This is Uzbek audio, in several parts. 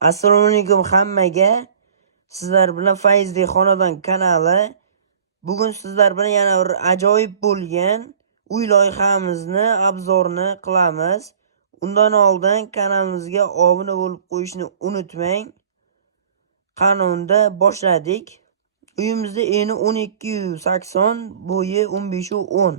Assalomu alaykum hammaga. Sizlar bilan Fayzli xonadon kanali. Bugun sizlar bilan yana bir ajoyib bo'lgan uy loyihamizni obzorini qilamiz. Undan oldin kanalimizga obuna bo'lib qo'yishni unutmang. Qanunda boshladik. Uyimizda eni 1280, bo'yi 15x10.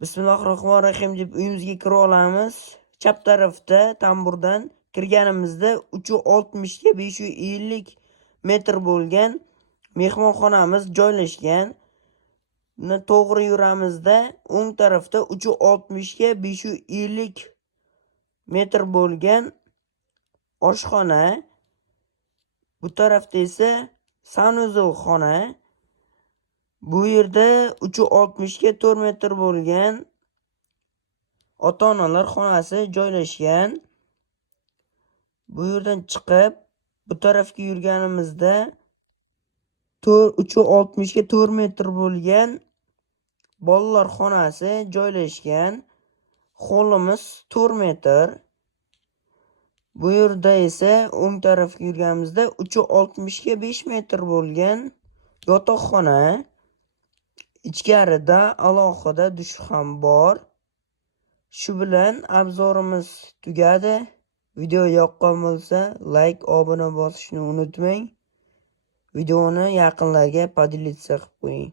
Bismillahirrohmanirrohim deb uyimizga kira olamiz. Chap tarafda tamburdan kirganimizda 360 ga 550 metr bo'lgan mehmonxonamiz joylashgan. Buni to'g'ri yuramizda o'ng tarafda 360 ga 550 metr bo'lgan oshxona. Bu tarafda esa sanuzel xona. Bu yerda 360 ga 4 metr bo'lgan ota-onalar xonasi joylashgan. Bu yerdan chiqib bu tarafga yurganimizda 360 ga 4 metr bo'lgan bolalar xonasi joylashgan. Holimiz 4 metr. Bu yerda esa o'ng tarafga yurganimizda 360 ga 5 metr bo'lgan yotoqxona. Ichkarida alohida dush ham bor. Shu bilan obzorimiz tugadi. Video yoqqan bo'lsa, like, obuna bosishni unutmang. Videoni yaqinlarga podelitsiya qilib qo'ying.